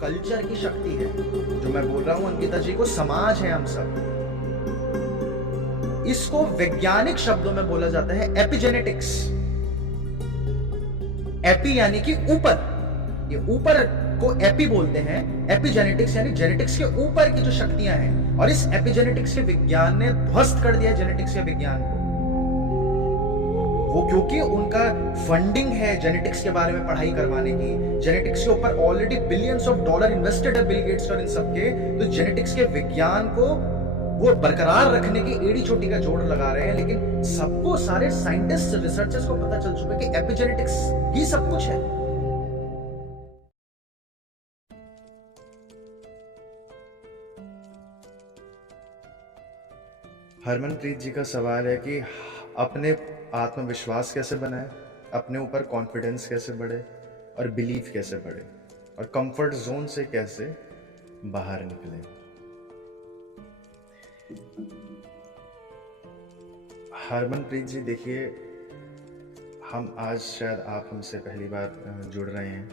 Culture की शक्ति है, जो मैं बोल रहा हूं अंकिता जी को, समाज है हम सब, इसको वैज्ञानिक शब्दों में बोला जाता है एपिजेनेटिक्स। एपी यानी कि ऊपर, ये ऊपर को एपी बोलते हैं, एपिजेनेटिक्स यानी जेनेटिक्स के ऊपर की जो शक्तियां हैं। और इस एपिजेनेटिक्स के विज्ञान ने ध्वस्त कर दिया जेनेटिक्स के विज्ञान को। वो क्योंकि उनका फंडिंग है जेनेटिक्स के बारे में पढ़ाई करवाने की, जेनेटिक्स के ऊपर already billions of dollar invested है बिल गेट्स और इन सबके, तो जेनेटिक्स के विज्ञान को वो बरकरार रखने की एड़ी चोटी का जोड़ लगा रहे हैं। लेकिन सबको, सारे साइंटिस्ट रिसर्चर्स को पता चल चुका है कि एपिजेनेटिक्स ही सब कुछ है। हरमनप्रीत जी का सवाल है कि अपने आत्मविश्वास कैसे बनाए, अपने ऊपर कॉन्फिडेंस कैसे बढ़े और बिलीफ कैसे बढ़े, और कंफर्ट जोन से कैसे बाहर निकले। हरमनप्रीत जी देखिए, हम आज शायद आप हमसे पहली बार जुड़ रहे हैं।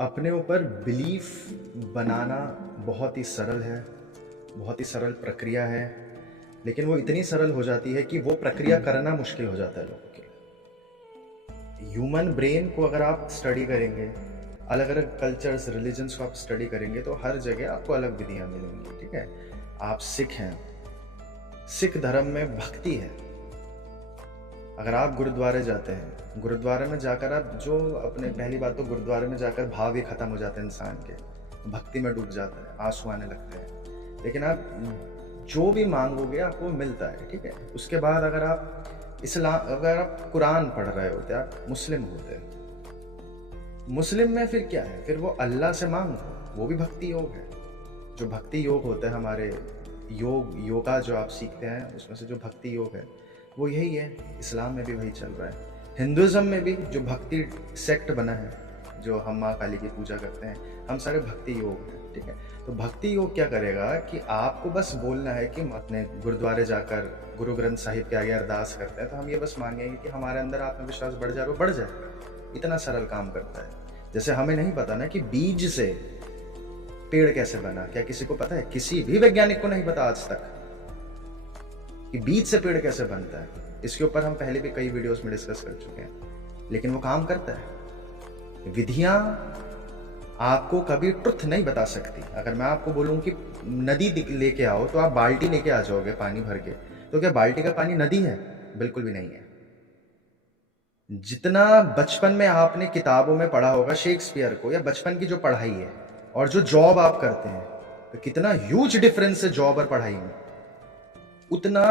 अपने ऊपर बिलीफ बनाना बहुत ही सरल है, बहुत ही सरल प्रक्रिया है, लेकिन वो इतनी सरल हो जाती है कि वो प्रक्रिया करना मुश्किल हो जाता है लोगों के लिए। ह्यूमन ब्रेन को अगर आप स्टडी करेंगे, अलग अलग कल्चर्स, रिलीजन्स को आप स्टडी करेंगे, तो हर जगह आपको अलग विधियां मिलेंगी। ठीक है, आप सिख हैं, सिख धर्म में भक्ति है। अगर आप गुरुद्वारे जाते हैं, गुरुद्वारे में जाकर आप जो अपने, पहली बात तो गुरुद्वारे में जाकर भाव ही खत्म हो जाते हैं इंसान के, भक्ति में डूब जाता है, आंसू आने लगते हैं। लेकिन आप जो भी मांगोगे आपको मिलता है। ठीक है, उसके बाद अगर आप कुरान पढ़ रहे होते, आप मुस्लिम होते, मुस्लिम में फिर क्या है, फिर वो अल्लाह से मांगो, वो भी भक्ति योग है। जो भक्ति योग होता है हमारे योगा जो आप सीखते हैं, उसमें से जो भक्ति योग है वो यही है। इस्लाम में भी वही चल रहा है। हिंदुज़म में भी जो भक्ति सेक्ट बना है, जो हम माँ काली की पूजा करते हैं, हम सारे भक्ति योग हैं। ठीक है, तो भक्ति योग क्या करेगा कि आपको बस बोलना है कि अपने गुरुद्वारे जाकर गुरु ग्रंथ साहिब के आगे अरदास करते हैं, तो हम ये बस मांगेंगे कि हमारे अंदर आत्मविश्वास बढ़ जाए, वो बढ़ जाए। इतना सरल काम करता है। जैसे हमें नहीं पता ना कि बीज से पेड़ कैसे बना, क्या किसी को पता है? किसी भी वैज्ञानिक को नहीं पता आज तक कि बीज से पेड़ कैसे बनता है। इसके ऊपर हम पहले भी कई वीडियोस में डिस्कस कर चुके हैं, लेकिन वो काम करता है। विधियां आपको कभी ट्रुथ नहीं बता सकती। अगर मैं आपको बोलूं कि नदी लेके आओ, तो आप बाल्टी लेके आ जाओगे पानी भर के, तो क्या बाल्टी का पानी नदी है? बिल्कुल भी नहीं है। जितना बचपन में आपने किताबों में पढ़ा होगा शेक्सपियर को, या बचपन की जो पढ़ाई है और जो जॉब आप करते हैं, तो कितना ह्यूज डिफरेंस है जॉब और पढ़ाई में। उतना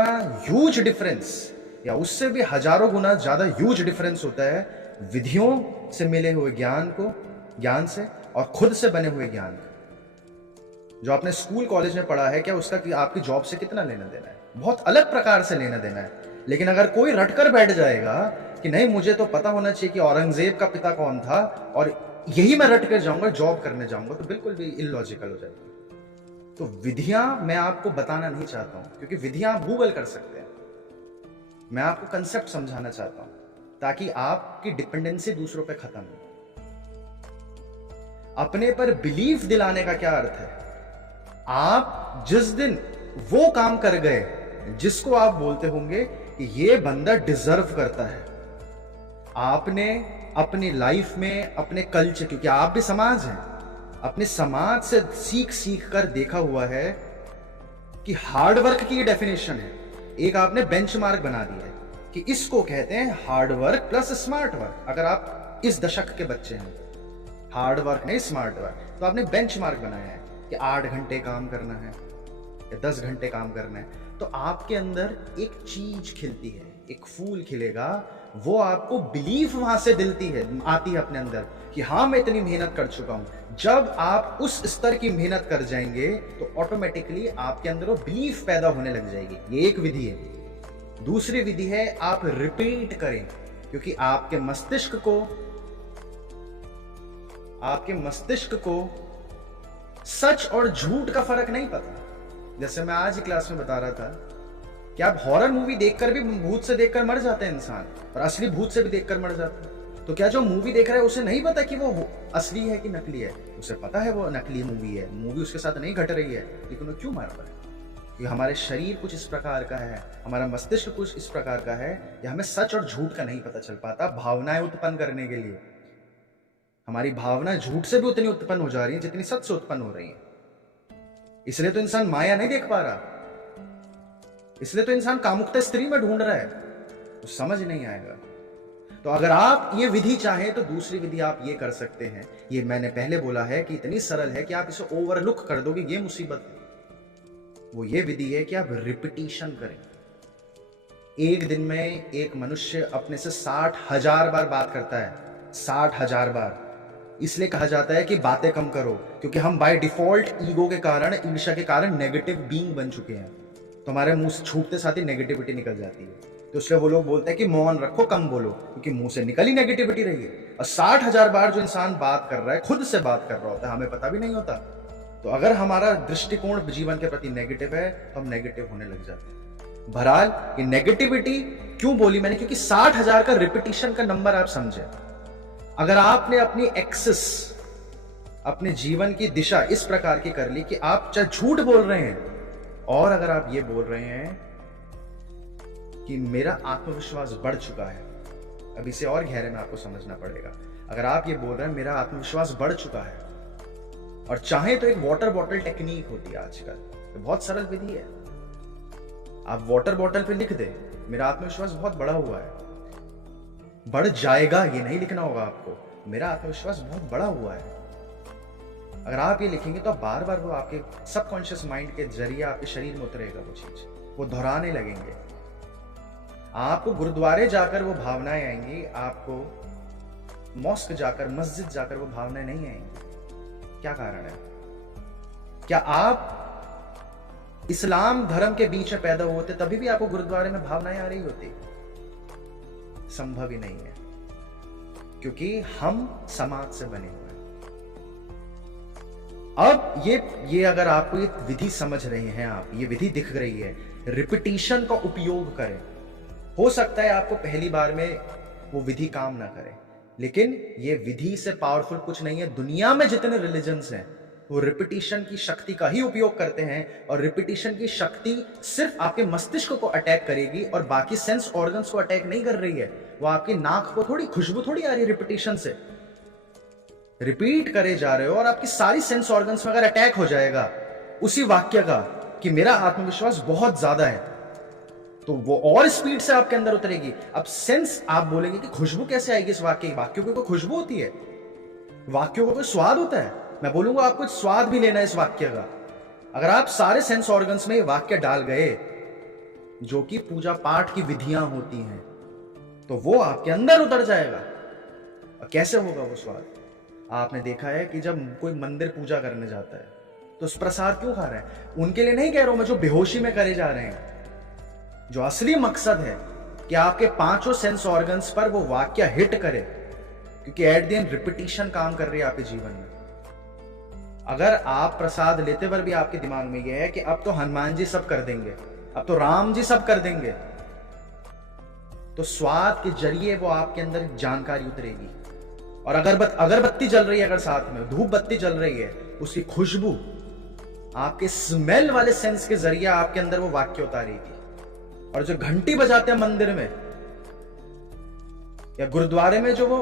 ह्यूज डिफरेंस, या उससे भी हजारों गुना ज्यादा ह्यूज डिफरेंस होता है विधियों से मिले हुए ज्ञान से और खुद से बने हुए ज्ञान का। जो आपने स्कूल कॉलेज में पढ़ा है, क्या उसका कि आपकी जॉब से कितना लेना देना है? बहुत अलग प्रकार से लेना देना है। लेकिन अगर कोई रटकर बैठ जाएगा कि नहीं, मुझे तो पता होना चाहिए कि औरंगजेब का पिता कौन था और यही मैं रट कर जाऊंगा, जॉब करने जाऊंगा, तो बिल्कुल भी इलॉजिकल हो जाएगी। तो विधियां मैं आपको बताना नहीं चाहता हूं, क्योंकि विधियां आप गूगल कर सकते हैं। मैं आपको कंसेप्ट समझाना चाहता हूं ताकि आपकी डिपेंडेंसी दूसरों पे खत्म हो। अपने पर बिलीफ दिलाने का क्या अर्थ है? आप जिस दिन वो काम कर गए जिसको आप बोलते होंगे कि ये बंदा डिजर्व करता है, आपने अपनी लाइफ में, अपने कल्चर, क्योंकि आप भी समाज हैं, अपने समाज से सीख कर देखा हुआ है कि हार्डवर्क की डेफिनेशन है। एक आपने बेंचमार्क बना दिया है कि इसको कहते हैं हार्डवर्क प्लस स्मार्ट वर्क। अगर आप इस दशक के बच्चे हैं, हार्डवर्क नहीं स्मार्ट वर्क, तो आपने बेंचमार्क बनाया है कि 8 घंटे काम करना है या 10 घंटे काम करना है। तो आपके अंदर एक चीज खिलती है, एक फूल खिलेगा, वो आपको बिलीफ वहां से आती है अपने अंदर कि हाँ मैं इतनी मेहनत कर चुका हूं। जब आप उस स्तर की मेहनत कर जाएंगे तो ऑटोमेटिकली आपके अंदर वो बिलीफ पैदा होने लग जाएगी। ये एक विधि है। दूसरी विधि है आप रिपीट करें, क्योंकि आपके मस्तिष्क को सच और झूठ का फर्क नहीं पता। जैसे मैं आज ही क्लास में बता रहा था कि आप हॉरर मूवी देखकर भी भूत से देखकर मर जाते हैं इंसान, और असली भूत से भी देखकर मर जाते हैं। तो क्या जो मूवी देख रहा है उसे नहीं पता कि वो असली है कि नकली है? उसे पता है वो नकली मूवी है, मूवी उसके साथ नहीं घट रही है, लेकिन वो क्यों मार रहा है? कि हमारे शरीर कुछ इस प्रकार का है, हमारा मस्तिष्क कुछ इस प्रकार का है, या हमें सच और झूठ का नहीं पता चल पाता भावनाएं उत्पन्न करने के लिए। हमारी भावना झूठ से भी उतनी उत्पन्न हो जा रही है जितनी सच से उत्पन्न हो रही है। इसलिए तो इंसान माया नहीं देख पा रहा, इसलिए तो इंसान कामुकता स्त्री में ढूंढ रहा है, तो समझ नहीं आएगा। तो अगर आप ये विधि चाहें तो दूसरी विधि आप ये कर सकते हैं। ये मैंने पहले बोला है कि इतनी सरल है कि आप इसे ओवरलुक कर दोगे, ये मुसीबत है। वो ये विधि है कि आप रिपीटिशन करें। एक दिन में एक मनुष्य अपने से 60,000 बार बात करता है, 60,000 बार। इसलिए कहा जाता है कि बातें कम करो, क्योंकि हम बाय डिफॉल्ट ईगो के कारण, ईर्ष्या के कारण नेगेटिव बीइंग बन चुके हैं। तो हमारे मुंह से छूटते साथ ही नेगेटिविटी निकल जाती है। तो इसलिए वो लोग बोलते हैं कि मौन रखो, कम बोलो, क्योंकि मुंह से निकल ही नेगेटिविटी रही है। और 60,000 बार जो इंसान बात कर रहा है, खुद से बात कर रहा होता है, हमें पता भी नहीं होता। तो अगर हमारा दृष्टिकोण जीवन के प्रति नेगेटिव है तो हम नेगेटिव होने लग जाते हैं। बहरहाल ये नेगेटिविटी क्यों बोली मैंने, क्योंकि 60,000 का रिपीटिशन का नंबर आप समझे। अगर आपने अपनी एक्सेस, अपने जीवन की दिशा इस प्रकार की कर ली कि आप चाहे झूठ बोल रहे हैं, और अगर आप ये बोल रहे हैं कि मेरा आत्मविश्वास बढ़ चुका है, अब इसे और गहरे में आपको समझना पड़ेगा। अगर आप ये बोल रहे हैं मेरा आत्मविश्वास बढ़ चुका है, और चाहे तो एक वाटर बॉटल टेक्निक होती है आजकल, तो बहुत सरल विधि है। आप वाटर बॉटल पे लिख दे मेरा आत्मविश्वास बहुत बढ़ा हुआ है, बढ़ जाएगा ये नहीं लिखना होगा आपको, मेरा आत्मविश्वास बहुत बढ़ा हुआ है। अगर आप ये लिखेंगे तो बार बार वो आपके सबकॉन्शियस माइंड के जरिए आपके शरीर में उतरेगा, वो चीज वो दोहराने लगेंगे। आपको गुरुद्वारे जाकर वो भावनाएं आएंगी, आपको मॉस्क जाकर, मस्जिद जाकर वो भावनाएं नहीं आएंगी। क्या कारण है? क्या आप इस्लाम धर्म के बीच में पैदा होते तभी भी आपको गुरुद्वारे में भावनाएं आ रही होती? संभव ही नहीं है, क्योंकि हम समाज से बने हुए हैं। अब ये अगर आपको ये विधि समझ रहे हैं, आप ये विधि दिख रही है, रिपीटिशन का उपयोग करें। हो सकता है आपको पहली बार में वो विधि काम ना करे, लेकिन ये विधि से पावरफुल कुछ नहीं है। दुनिया में जितने रिलीजन्स हैं वो रिपीटिशन की शक्ति का ही उपयोग करते हैं, और रिपीटिशन की शक्ति सिर्फ आपके मस्तिष्क को अटैक करेगी और बाकी सेंस ऑर्गन्स को अटैक नहीं कर रही है। वो आपकी नाक को थोड़ी खुशबू थोड़ी आ रही है रिपीटिशन से, रिपीट करे जा रहे हो, और आपकी सारी सेंस ऑर्गन्स में अगर अटैक हो जाएगा उसी वाक्य का कि मेरा आत्मविश्वास बहुत ज्यादा है, तो वो और स्पीड से आपके अंदर उतरेगी। अब सेंस आप बोलेंगे कि खुशबू कैसे आएगी इस वाक्य की? वाक्यों की कोई खुशबू होती है? वाक्यों का कोई स्वाद होता है? मैं बोलूंगा आपको स्वाद भी लेना है इस वाक्य का। अगर आप सारे सेंस ऑर्गन्स में ये वाक्य डाल गए जो कि पूजा पाठ की विधियां होती हैं, तो वो आपके अंदर उतर जाएगा। और कैसे होगा वो स्वाद? आपने देखा है कि जब कोई मंदिर पूजा करने जाता है तो उस प्रसाद क्यों खा रहे हैं? उनके लिए नहीं कह रहा हूं मैं, जो बेहोशी में करे जा रहे हैं। जो असली मकसद है कि आपके पांचों सेंस ऑर्गन्स पर वो वाक्य हिट करे, क्योंकि एट द एंड रिपीटिशन काम कर रही है आपके जीवन में। अगर आप प्रसाद लेते पर भी आपके दिमाग में यह है कि अब तो हनुमान जी सब कर देंगे, अब तो राम जी सब कर देंगे, तो स्वाद के जरिए वो आपके अंदर जानकारी उतरेगी। और अगरबत्ती जल रही है, अगर साथ में धूप बत्ती जल रही है, उसकी खुशबू आपके स्मेल वाले सेंस के जरिए आपके अंदर वो वाक्य उतारेगी। और जो घंटी बजाते हैं मंदिर में या गुरुद्वारे में, जो वो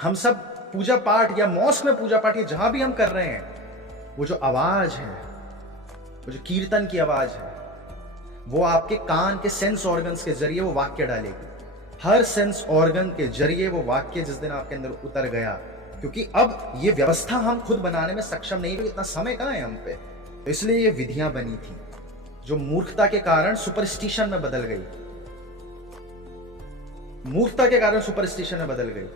हम सब पूजा पाठ या मॉस्क में पूजा पाठ या जहां भी हम कर रहे हैं, वो जो आवाज है, वो जो कीर्तन की आवाज है, वो आपके कान के सेंस ऑर्गन्स के जरिए वो वाक्य डालेगी। हर सेंस ऑर्गन के जरिए वो वाक्य जिस दिन आपके अंदर उतर गया, क्योंकि अब ये व्यवस्था हम खुद बनाने में सक्षम नहीं, इतना समय कहां है हम पे, तो इसलिए ये विधियां बनी थी जो मूर्खता के कारण सुपरस्टिशन में बदल गई। मूर्खता के कारण सुपरस्टिशन में बदल गई।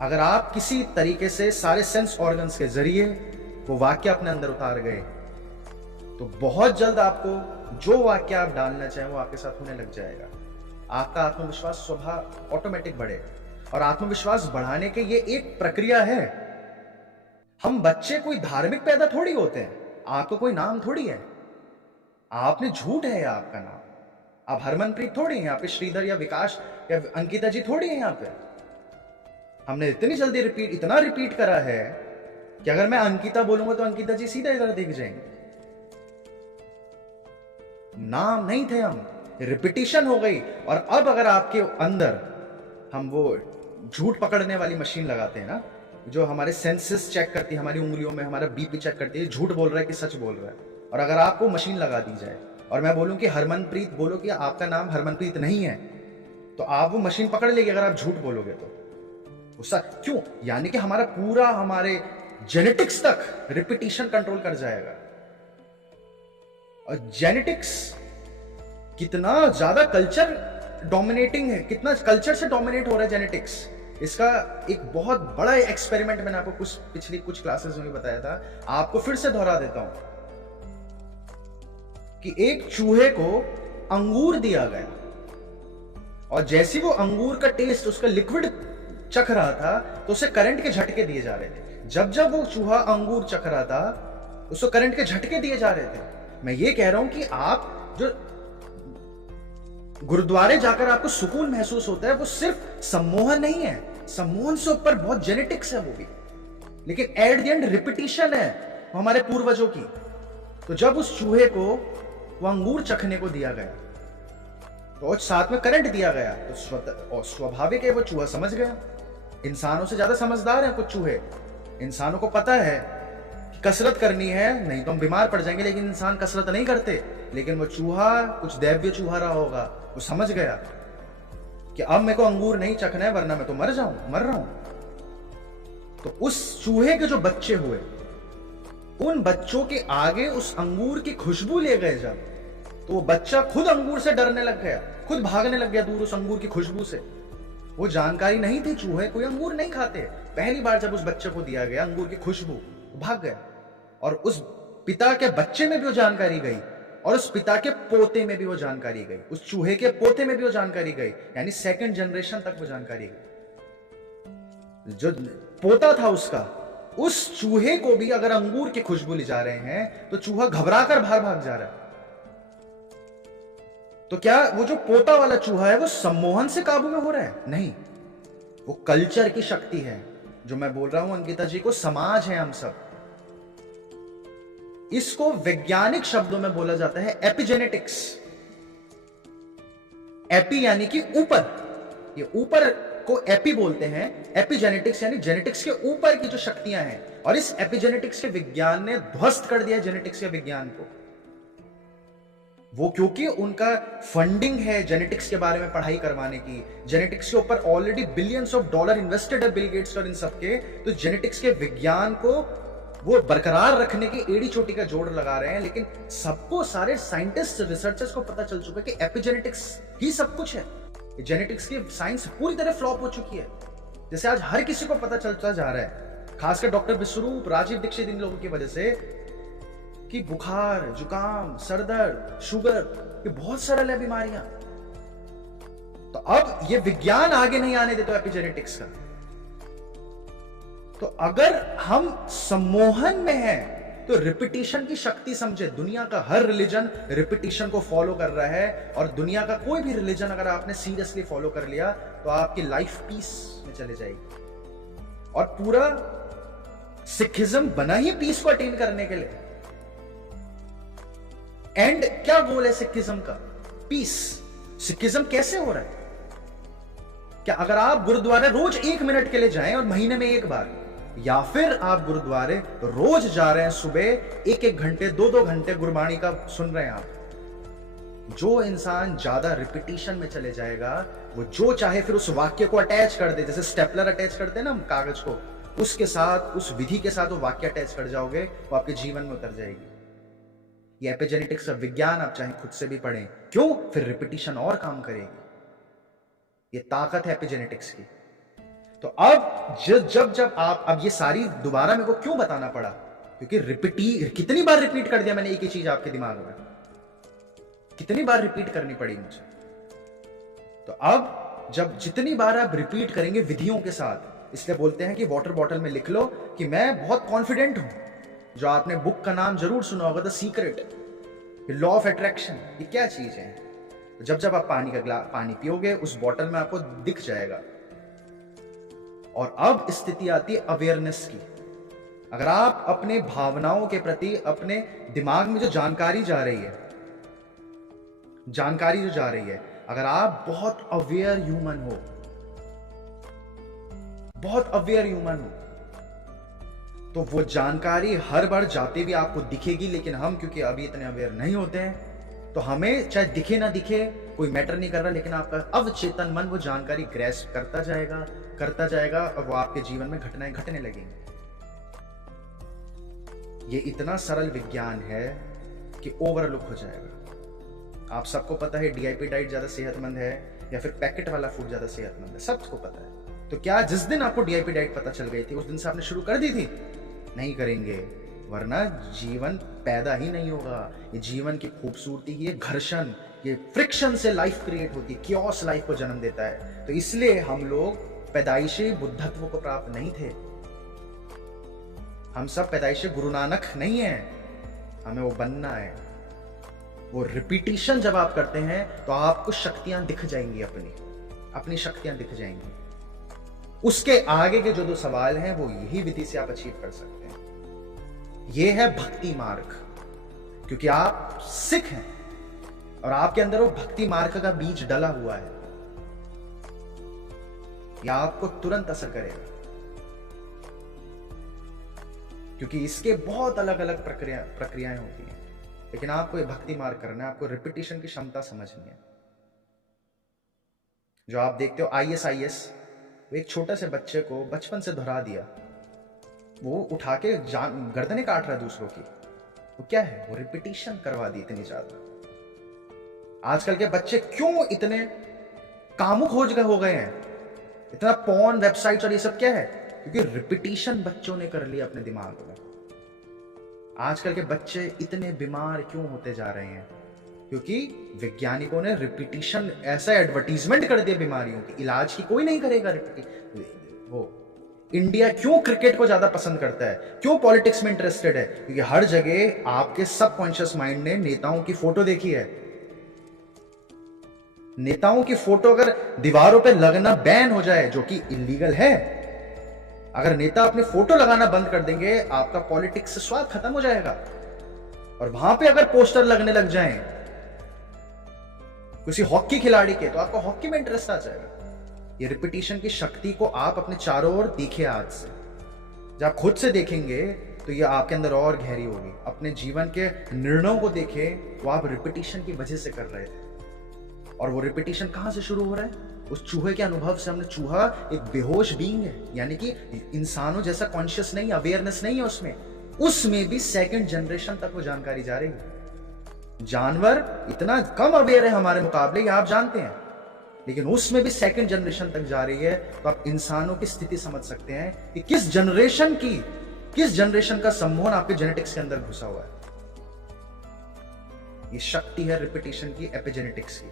अगर आप किसी तरीके से सारे सेंस ऑर्गन्स के जरिए वो वाक्य अपने अंदर उतार गए, तो बहुत जल्द आपको जो वाक्य आप डालना चाहें वो आपके साथ होने लग जाएगा। आपका आत्मविश्वास स्वभाव ऑटोमेटिक बढ़े। और आत्मविश्वास बढ़ाने के ये एक प्रक्रिया है। हम बच्चे कोई धार्मिक पैदा थोड़ी होते हैं, आपको कोई नाम थोड़ी है, आपने झूठ है आपका नाम, आप हरमनप्रीत थोड़ी हैं, यहाँ पे श्रीधर या विकास या अंकिता जी थोड़ी है यहाँ पे। हमने इतनी जल्दी इतना रिपीट करा है कि अगर मैं अंकिता बोलूंगा तो अंकिता जी सीधा इधर दिख जाएंगे। नाम नहीं थे हम, रिपीटिशन हो गई। और अब अगर आपके अंदर हम वो झूठ पकड़ने वाली मशीन लगाते हैं ना, जो हमारे सेंसेस चेक करती है, हमारी उंगलियों में हमारा बीपी चेक करती है, झूठ बोल रहा है कि सच बोल रहा है, और अगर आपको मशीन लगा दी जाए और मैं बोलूं कि हरमनप्रीत बोलो कि आपका नाम हरमनप्रीत नहीं है, तो आप वो मशीन पकड़ लेगी अगर आप झूठ बोलोगे तो। गुस्सा क्यों? यानी कि हमारा पूरा हमारे जेनेटिक्स तक रिपीटिशन कंट्रोल कर जाएगा। और जेनेटिक्स कितना ज्यादा कल्चर डोमिनेटिंग है, कितना कल्चर से डोमिनेट हो रहा है जेनेटिक्स, इसका एक बहुत बड़ा एक्सपेरिमेंट मैंने आपको पिछली कुछ क्लासेस में भी बताया था, आपको फिर से दोहरा देता हूं कि एक चूहे को अंगूर दिया गया और जैसे वो अंगूर का टेस्ट, उसका लिक्विड चख रहा था तो उसे करंट के झटके दिए जा रहे थे। जब जब वो चूहा अंगूर चख रहा था उसको करंट के झटके दिए जा रहे थे। मैं ये कह रहा हूं कि आप जो गुरुद्वारे जाकर आपको सुकून महसूस होता है वो सिर्फ सम्मोहन नहीं है, सम्मोहन से ऊपर बहुत जेनेटिक्स है वो भी, लेकिन एट द एंड रिपीटिशन है हमारे पूर्वजों की। तो जब उस चूहे को वो अंगूर चखने को दिया गया तो साथ में करंट दिया गया तो स्वाभाविक है वो चूहा समझ गया। इंसानों से ज्यादा समझदार हैं कुछ चूहे। इंसानों को पता है कि कसरत करनी है, नहीं तो हम बीमार पड़ जाएंगे, लेकिन इंसान कसरत नहीं करते। लेकिन वो चूहा कुछ दैव्य चूहा रहा होगा, वो समझ गया कि अब मेरे को अंगूर नहीं चखना है वरना मैं तो मर रहा हूं। तो उस चूहे के जो बच्चे हुए, उन बच्चों के आगे उस अंगूर की खुशबू ले गए जब, तो वो बच्चा खुद अंगूर से डरने लग गया, खुद भागने लग गया दूर उस अंगूर की खुशबू से। वो जानकारी नहीं थी, चूहे कोई अंगूर नहीं खाते। पहली बार जब उस बच्चे को दिया गया अंगूर की खुशबू, भाग गया। और उस पिता के बच्चे में भी वो जानकारी गई और उस पिता के पोते में भी वो जानकारी गई, उस चूहे के पोते में भी वो जानकारी गई, यानी सेकंड जनरेशन तक वो जानकारी गई। जो पोता था उसका, उस चूहे को भी अगर अंगूर की खुशबू ले जा रहे हैं तो चूहा घबराकर बाहर भाग जा रहा है। तो क्या वो जो पोता वाला चूहा है वो सम्मोहन से काबू में हो रहा है? नहीं, वो कल्चर की शक्ति है। जो मैं बोल रहा हूं अंकिता जी को, समाज है हम सब। इसको वैज्ञानिक शब्दों में बोला जाता है एपिजेनेटिक्स। एपी यानी कि ऊपर, ये ऊपर को एपी बोलते हैं। एपिजेनेटिक्स यानी जेनेटिक्स के ऊपर की जो शक्तियां हैं। और इस एपिजेनेटिक्स के विज्ञान ने ध्वस्त कर दिया जेनेटिक्स के विज्ञान को। वो क्योंकि उनका फंडिंग है जेनेटिक्स के बारे में पढ़ाई करवाने की, जेनेटिक्स के ऊपर already billions of dollar invested है बिल गेट्स और इन सबके, तो जेनेटिक्स के विज्ञान को वो बरकरार रखने की एड़ी चोटी का जोड़ लगा रहे हैं। लेकिन सबको, सारे साइंटिस्ट रिसर्चर्स को पता चल चुका है कि एपिजेनेटिक्स ही सब कुछ है। जेनेटिक्स की साइंस पूरी तरह फ्लॉप हो चुकी है, जैसे आज हर किसी को पता चलता जा रहा है, खासकर डॉक्टर विश्वरूप, राजीव दीक्षित, इन लोगों की वजह से, कि बुखार, जुकाम, सरदर्द, शुगर, ये बहुत सरल है बीमारियां। तो अब ये विज्ञान आगे नहीं आने देते एपिजेनेटिक्स का। तो अगर हम सम्मोहन में हैं तो रिपीटिशन की शक्ति समझे। दुनिया का हर रिलीजन रिपीटिशन को फॉलो कर रहा है, और दुनिया का कोई भी रिलीजन अगर आपने सीरियसली फॉलो कर लिया तो आपकी लाइफ पीस में चले जाएगी। और पूरा सिखिज्म बना ही पीस को अटेन करने के लिए। एंड क्या गोल है सिखिज्म का? पीस। सिखिज्म कैसे हो रहा है? क्या अगर आप गुरुद्वारे रोज 1 मिनट के लिए जाएं और महीने में 1 बार, या फिर आप गुरुद्वारे रोज जा रहे हैं, सुबह 1-1 घंटे 2-2 घंटे गुरबाणी का सुन रहे हैं आप, जो इंसान ज्यादा रिपीटिशन में चले जाएगा, वो जो चाहे फिर उस वाक्य को अटैच कर दे, जैसे स्टेपलर अटैच करते हैं ना हम कागज को, उसके साथ, उस विधि के साथ वो वाक्य अटैच कर जाओगे, वो आपके जीवन में उतर जाएगी। ये एपिजेनेटिक्स का विज्ञान आप चाहे खुद से भी पढ़ें। क्यों? फिर रिपीटिशन और काम करेगी। ये ताकत है एपिजेनेटिक्स की। तो अब जब आप, अब ये सारी दोबारा मेरे को क्यों बताना पड़ा? क्योंकि कितनी बार रिपीट कर दिया मैंने एक ही चीज आपके दिमाग में, कितनी बार रिपीट करनी पड़ी मुझे। तो अब जब जितनी बार आप रिपीट करेंगे विधियों के साथ, इसलिए बोलते हैं कि वाटर बॉटल में लिख लो कि मैं बहुत कॉन्फिडेंट हूं। जो आपने बुक का नाम जरूर सुना होगा, the secret, law of attraction. ये क्या चीज है? जब जब आप पानी पियोगे, उस बॉटल में आपको दिख जाएगा और अब स्थिति आती है अवेयरनेस की। अगर आप अपने भावनाओं के प्रति, अपने दिमाग में जो जानकारी जा रही है, अगर आप बहुत अवेयर ह्यूमन हो, तो वो जानकारी हर बार जाते भी आपको दिखेगी। लेकिन हम क्योंकि अभी इतने अवेयर नहीं होते हैं, तो हमें चाहे दिखे ना दिखे कोई मैटर नहीं कर रहा, लेकिन आपका अवचेतन मन वो जानकारी ग्रैस्प करता जाएगा और वो आपके जीवन में घटनाएं घटने लगेंगी। ये इतना सरल विज्ञान है कि ओवरलुक हो जाएगा। आप सबको पता है डीआईपी डाइट ज्यादा सेहतमंद है या फिर पैकेट वाला फूड ज्यादा सेहतमंद है, सबको पता है। तो क्या जिस दिन आपको डीआईपी डाइट पता चल गई थी उस दिन से आपने शुरू कर दी थी? नहीं करेंगे, वरना जीवन पैदा ही नहीं होगा। ये जीवन की खूबसूरती, ये घर्षण, ये फ्रिक्शन से लाइफ क्रिएट होती है, कियोस लाइफ को जन्म देता है। तो इसलिए हम लोग पैदाइशी बुद्धत्व को प्राप्त नहीं थे। हम सब पैदाइशी गुरु नानक नहीं है, हमें वो बनना है। वो रिपीटिशन जब आप करते हैं तो आपको शक्तियां दिख जाएंगी, अपनी शक्तियां दिख जाएंगी। उसके आगे के जो 2 सवाल हैं वो यही विधि से आप अचीव कर सकते हैं। ये है भक्ति मार्ग, क्योंकि आप सिख हैं और आपके अंदर वो भक्ति मार्ग का बीज डला हुआ है। यह आपको तुरंत असर करेगा, क्योंकि इसके बहुत अलग अलग प्रक्रियाएं होती हैं। लेकिन आपको ये भक्ति मार्ग करना है, आपको रिपीटिशन की क्षमता समझनी है। जो आप देखते हो ISIS, वो एक छोटे से बच्चे को बचपन से दोहरा दिया, वो उठा के गर्दनें काट रहा है दूसरों की। वो क्या है? वो रिपीटिशन करवा दी इतनी ज्यादा। आजकल के बच्चे क्यों इतने कामुक हो गए हैं? इतना पॉर्न वेबसाइट्स और ये सब क्या है? क्योंकि रिपीटिशन बच्चों ने कर लिया अपने दिमाग में। आजकल के बच्चे इतने बीमार क्यों होते जा रहे हैं? क्योंकि वैज्ञानिकों ने रिपीटिशन ऐसा एडवर्टीजमेंट कर दिया बीमारियों की, इलाज की कोई नहीं करेगा। वो इंडिया क्यों क्रिकेट को ज्यादा पसंद करता है, क्यों पॉलिटिक्स में इंटरेस्टेड है? क्योंकि हर जगह आपके सबकॉन्शियस माइंड ने नेताओं की फोटो देखी है। नेताओं की फोटो अगर दीवारों पे लगना बैन हो जाए, जो कि इलीगल है, अगर नेता अपनी फोटो लगाना बंद कर देंगे, आपका पॉलिटिक्स से स्वाद खत्म हो जाएगा। और वहां पे अगर पोस्टर लगने लग जाएं किसी हॉकी खिलाड़ी के, तो आपका हॉकी में इंटरेस्ट आ जाएगा। ये रिपीटिशन की शक्ति को आप अपने चारों ओर देखिए आज से। जब आप खुद से देखेंगे तो ये आपके अंदर और गहरी होगी। अपने जीवन के निर्णयों को देखें, वो आप रिपीटिशन की वजह से कर रहे थे। और वो रिपीटिशन कहां से शुरू हो रहा है? उस चूहे के अनुभव से। हमने चूहा एक बेहोश बीइंग है, यानी कि इंसानों जैसा कॉन्शियस नहीं, अवेयरनेस नहीं है उसमें भी 2nd जनरेशन तक वो जानकारी जा रही है। जानवर इतना कम अवेयर है हमारे मुकाबले, ये आप जानते हैं, लेकिन उसमें भी 2nd जनरेशन तक जा रही है। तो आप इंसानों की स्थिति समझ सकते हैं कि किस जनरेशन का सम्मोहन आपके जेनेटिक्स के अंदर घुसा हुआ है। ये शक्ति है रिपीटिशन की, एपिजेनेटिक्स की।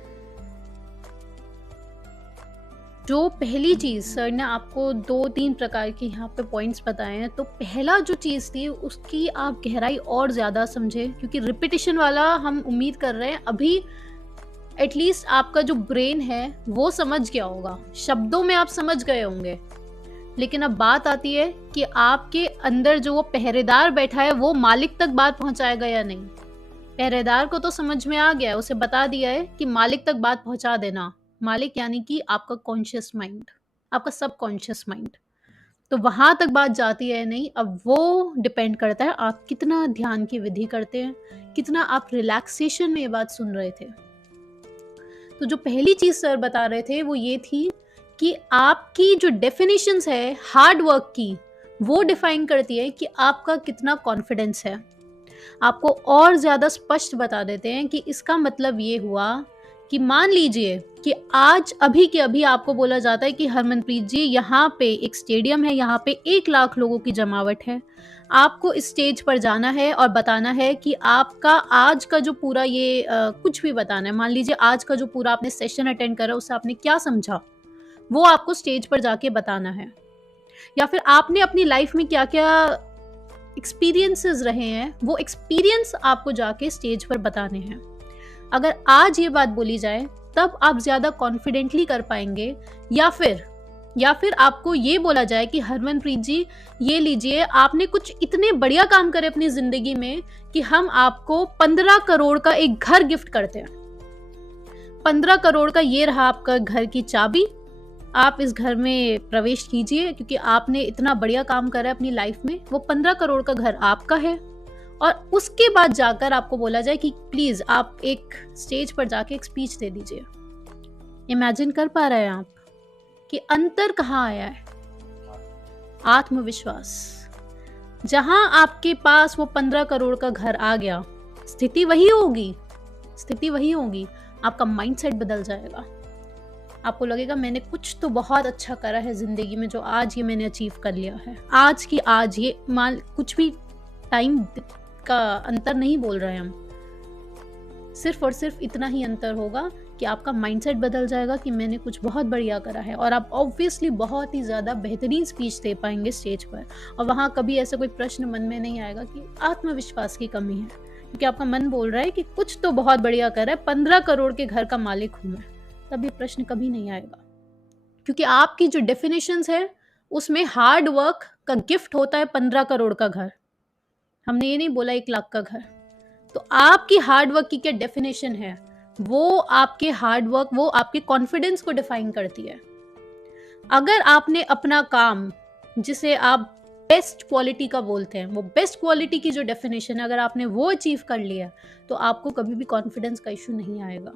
जो पहली चीज़ सर ने आपको 2-3 प्रकार के यहाँ पे पॉइंट्स बताए हैं, तो पहला जो चीज़ थी उसकी आप गहराई और ज़्यादा समझें, क्योंकि रिपीटिशन वाला हम उम्मीद कर रहे हैं अभी एटलीस्ट आपका जो ब्रेन है वो समझ गया होगा, शब्दों में आप समझ गए होंगे। लेकिन अब बात आती है कि आपके अंदर जो वो पहरेदार बैठा है वो मालिक तक बात पहुंचाएगा या नहीं। पहरेदार को तो समझ में आ गया है, उसे बता दिया है कि मालिक तक बात पहुंचा देना। मालिक यानी कि आपका कॉन्शियस माइंड, आपका सबकॉन्शियस माइंड। तो वहां तक बात जाती है नहीं। अब वो डिपेंड करता है आप कितना ध्यान की विधि करते हैं, कितना आप रिलैक्सेशन में ये बात सुन रहे थे। तो जो पहली चीज सर बता रहे थे वो ये थी कि आपकी जो डेफिनेशंस है हार्ड वर्क की, वो डिफाइन करती है कि आपका कितना कॉन्फिडेंस है। आपको और ज्यादा स्पष्ट बता देते हैं कि इसका मतलब ये हुआ कि मान लीजिए कि आज अभी के अभी आपको बोला जाता है कि हरमनप्रीत जी यहाँ पे एक स्टेडियम है, यहाँ पे 1 लाख लोगों की जमावट है, आपको इस स्टेज पर जाना है और बताना है कि आपका आज का जो पूरा ये कुछ भी बताना है। मान लीजिए आज का जो पूरा आपने सेशन अटेंड करा उससे आपने क्या समझा, वो आपको स्टेज पर जाके बताना है। या फिर आपने अपनी लाइफ में क्या क्या एक्सपीरियंसेस रहे हैं, वो एक्सपीरियंस आपको जाके स्टेज पर बताने हैं। अगर आज ये बात बोली जाए तब आप ज्यादा कॉन्फिडेंटली कर पाएंगे, या फिर या फिर आपको ये बोला जाए कि हरमनप्रीत जी, ये लीजिए, आपने कुछ इतने बढ़िया काम करे अपनी ज़िंदगी में कि हम आपको 15 करोड़ का एक घर गिफ्ट करते हैं। 15 करोड़ का ये रहा आपका घर की चाबी, आप इस घर में प्रवेश कीजिए क्योंकि आपने इतना बढ़िया काम करा है अपनी लाइफ में। वो 15 करोड़ का घर आपका है। और उसके बाद जाकर आपको बोला जाए कि प्लीज़ आप एक स्टेज पर जाके एक स्पीच दे दीजिए। इमेजिन कर पा रहे हैं आप कि अंतर कहाँ आया है? आत्मविश्वास। जहां आपके पास वो 15 करोड़ का घर आ गया, स्थिति वही होगी, स्थिति वही होगी। आपका माइंडसेट बदल जाएगा। आपको लगेगा मैंने कुछ तो बहुत अच्छा करा है ज़िंदगी में, जो आज ये मैंने अचीव कर लिया है। आज की आज ये मान, कुछ भी टाइम का अंतर नहीं बोल रहे हैं हम, सिर्फ और सिर्फ इतना ही अंतर होगा कि आपका माइंडसेट बदल जाएगा कि मैंने कुछ बहुत बढ़िया करा है। और आप ऑब्वियसली बहुत ही ज़्यादा बेहतरीन स्पीच दे पाएंगे स्टेज पर। और वहाँ कभी ऐसा कोई प्रश्न मन में नहीं आएगा कि आत्मविश्वास की कमी है, क्योंकि आपका मन बोल रहा है कि कुछ तो बहुत बढ़िया करा है, 15 करोड़ के घर का मालिक हूँ मैं। तब ये प्रश्न कभी नहीं आएगा, क्योंकि आपकी जो डेफिनेशंस है उसमें हार्ड वर्क का गिफ्ट होता है 15 करोड़ का घर। हमने ये नहीं बोला 1 लाख का घर। तो आपकी हार्ड वर्क की क्या डेफिनेशन है, वो आपके हार्ड वर्क, वो आपके कॉन्फिडेंस को डिफाइन करती है। अगर आपने अपना काम, जिसे आप बेस्ट क्वालिटी का बोलते हैं, वो बेस्ट क्वालिटी की जो डेफिनेशन है, अगर आपने वो अचीव कर लिया, तो आपको कभी भी कॉन्फिडेंस का इशू नहीं आएगा।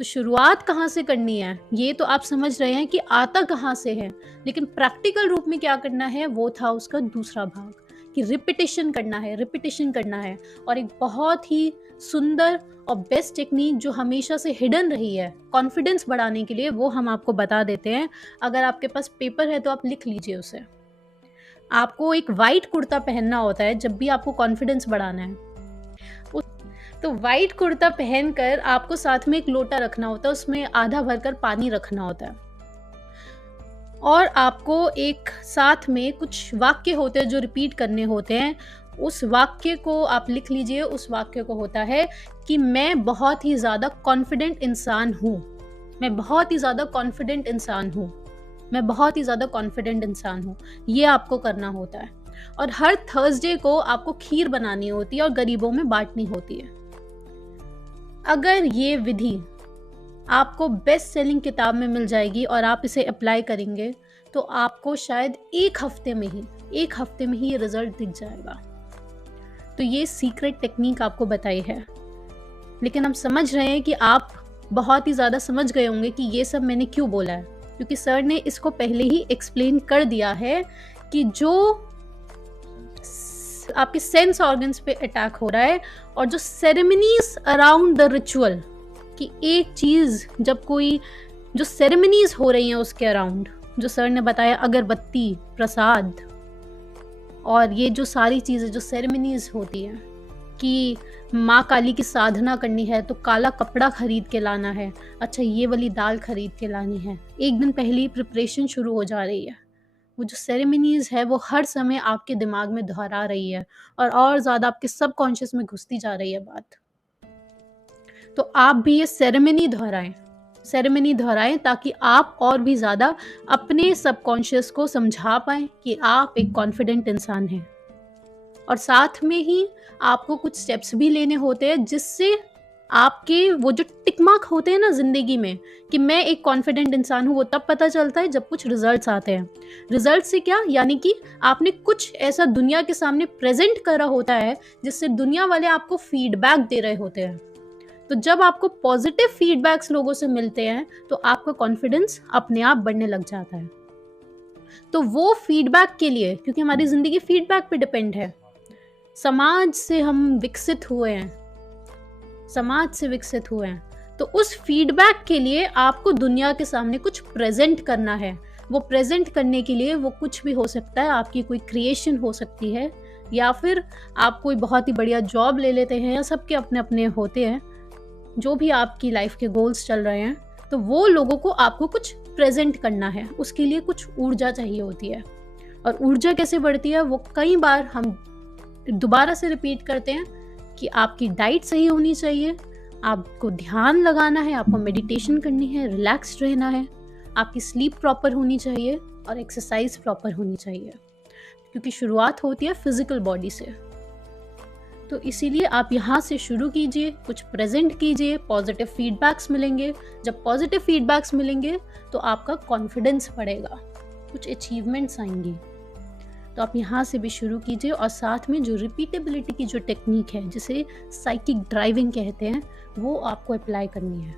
तो शुरुआत कहाँ से करनी है, ये तो आप समझ रहे हैं कि आता कहाँ से है, लेकिन प्रैक्टिकल रूप में क्या करना है, वो था उसका दूसरा भाग, कि रिपीटिशन करना है, रिपीटिशन करना है। और एक बहुत ही सुंदर और बेस्ट टेक्निक जो हमेशा से हिडन रही है कॉन्फिडेंस बढ़ाने के लिए, वो हम आपको बता देते हैं। अगर आपके पास पेपर है तो आप लिख लीजिए उसे। आपको एक वाइट कुर्ता पहनना होता है जब भी आपको कॉन्फिडेंस बढ़ाना है। तो वाइट कुर्ता पहनकर आपको साथ में एक लोटा रखना होता है, उसमें आधा भरकर पानी रखना होता है। और आपको एक साथ में कुछ वाक्य होते हैं जो रिपीट करने होते हैं। उस वाक्य को आप लिख लीजिए। उस वाक्य को होता है कि मैं बहुत ही ज़्यादा कॉन्फिडेंट इंसान हूँ, मैं बहुत ही ज़्यादा कॉन्फिडेंट इंसान हूँ, मैं बहुत ही ज़्यादा कॉन्फिडेंट इंसान हूँ। ये आपको करना होता है। और हर थर्सडे को आपको खीर बनानी होती है और गरीबों में बांटनी होती है। अगर ये विधि आपको बेस्ट सेलिंग किताब में मिल जाएगी और आप इसे अप्लाई करेंगे, तो आपको शायद एक हफ्ते में ही ये रिजल्ट दिख जाएगा। तो ये सीक्रेट टेक्निक आपको बताई है। लेकिन हम समझ रहे हैं कि आप बहुत ही ज़्यादा समझ गए होंगे कि ये सब मैंने क्यों बोला है, क्योंकि सर ने इसको पहले ही एक्सप्लेन कर दिया है कि जो आपके सेंस ऑर्गन्स पे अटैक हो रहा है और जो सेरेमनीज अराउंड द रिचुअल, कि एक चीज़ जब कोई जो सेरेमनीज हो रही हैं उसके अराउंड, जो सर ने बताया अगरबत्ती, प्रसाद, और ये जो सारी चीज़ें जो सेरेमनीज होती हैं कि माँ काली की साधना करनी है तो काला कपड़ा खरीद के लाना है, अच्छा ये वाली दाल खरीद के लानी है, एक दिन पहले ही प्रिपरेशन शुरू हो जा रही है। वो जो सेरेमनीज है वो हर समय आपके दिमाग में दोहरा रही है और ज़्यादा आपके सबकॉन्शियस में घुसती जा रही है बात। तो आप भी ये सेरेमनी दोहराएं ताकि आप और भी ज़्यादा अपने सबकॉन्शियस को समझा पाएं कि आप एक कॉन्फिडेंट इंसान हैं। और साथ में ही आपको कुछ स्टेप्स भी लेने होते हैं जिससे आपके वो जो टिक मार्क होते हैं ना ज़िंदगी में कि मैं एक कॉन्फिडेंट इंसान हूँ, वो तब पता चलता है जब कुछ रिजल्ट्स आते हैं। रिजल्ट से क्या, यानी कि आपने कुछ ऐसा दुनिया के सामने प्रेजेंट करा होता है जिससे दुनिया वाले आपको फीडबैक दे रहे होते हैं। तो जब आपको पॉजिटिव फीडबैक्स लोगों से मिलते हैं तो आपका कॉन्फिडेंस अपने आप बढ़ने लग जाता है। तो वो फीडबैक के लिए, क्योंकि हमारी ज़िंदगी फीडबैक पे डिपेंड है, समाज से विकसित हुए हैं, तो उस फीडबैक के लिए आपको दुनिया के सामने कुछ प्रेजेंट करना है। वो प्रेजेंट करने के लिए वो कुछ भी हो सकता है, आपकी कोई क्रिएशन हो सकती है, या फिर आप कोई बहुत ही बढ़िया जॉब ले लेते हैं, या सबके अपने अपने होते हैं, जो भी आपकी लाइफ के गोल्स चल रहे हैं, तो वो लोगों को आपको कुछ प्रेजेंट करना है। उसके लिए कुछ ऊर्जा चाहिए होती है। और ऊर्जा कैसे बढ़ती है, वो कई बार हम दोबारा से रिपीट करते हैं कि आपकी डाइट सही होनी चाहिए, आपको ध्यान लगाना है, आपको मेडिटेशन करनी है, रिलैक्स्ड रहना है, आपकी स्लीप प्रॉपर होनी चाहिए और एक्सरसाइज प्रॉपर होनी चाहिए, क्योंकि शुरुआत होती है फिजिकल बॉडी से। तो इसीलिए आप यहाँ से शुरू कीजिए, कुछ प्रेजेंट कीजिए, पॉजिटिव फीडबैक्स मिलेंगे। जब पॉजिटिव फीडबैक्स मिलेंगे तो आपका कॉन्फिडेंस बढ़ेगा, कुछ अचीवमेंट्स आएंगी। तो आप यहाँ से भी शुरू कीजिए, और साथ में जो रिपीटेबिलिटी की जो टेक्निक है, जिसे साइकिक ड्राइविंग कहते हैं, वो आपको अप्लाई करनी है।